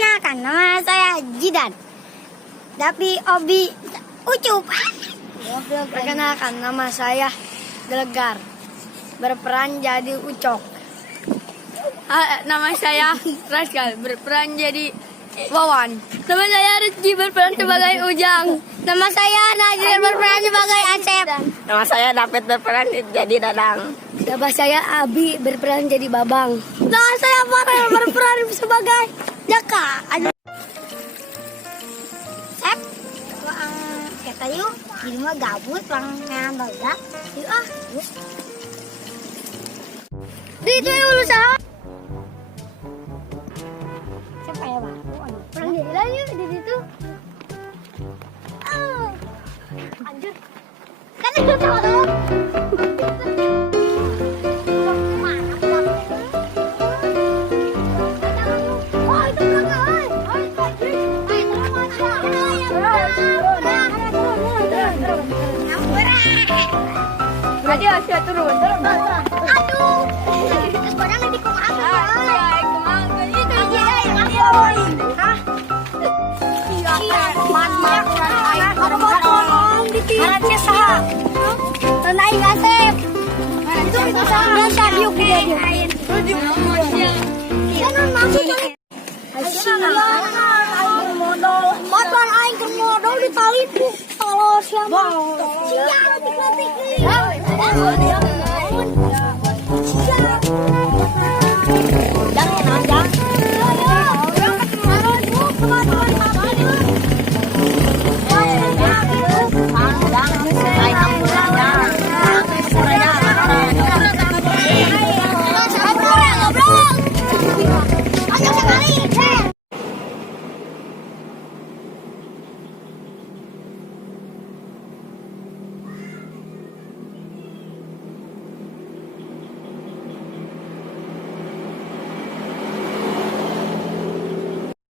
Perkenalkan, nama saya Jidan. Tapi Obi Ucup. Perkenalkan, nama saya Gelegar. Berperan jadi Ucok. Nama saya Raskal. Berperan jadi Wawan. Nama saya Rizky. Berperan sebagai Ujang. Nama saya Najir, berperan sebagai Asep. Nama saya David, berperan jadi Dadang. Nama saya Abi. Berperan jadi Babang. Nama saya Farel, berperan sebagai Jaka. Sep, kata yuk, di rumah gabut, ngambil dah. Yuk ah, Di itu yang usaha. siapa ya bang? Perang jalan yuk di situ. Anjir, kan itu tahu. Ayo, saya turun. Aduh, terus barang nanti kok apa? Kalau siapa? Siapa?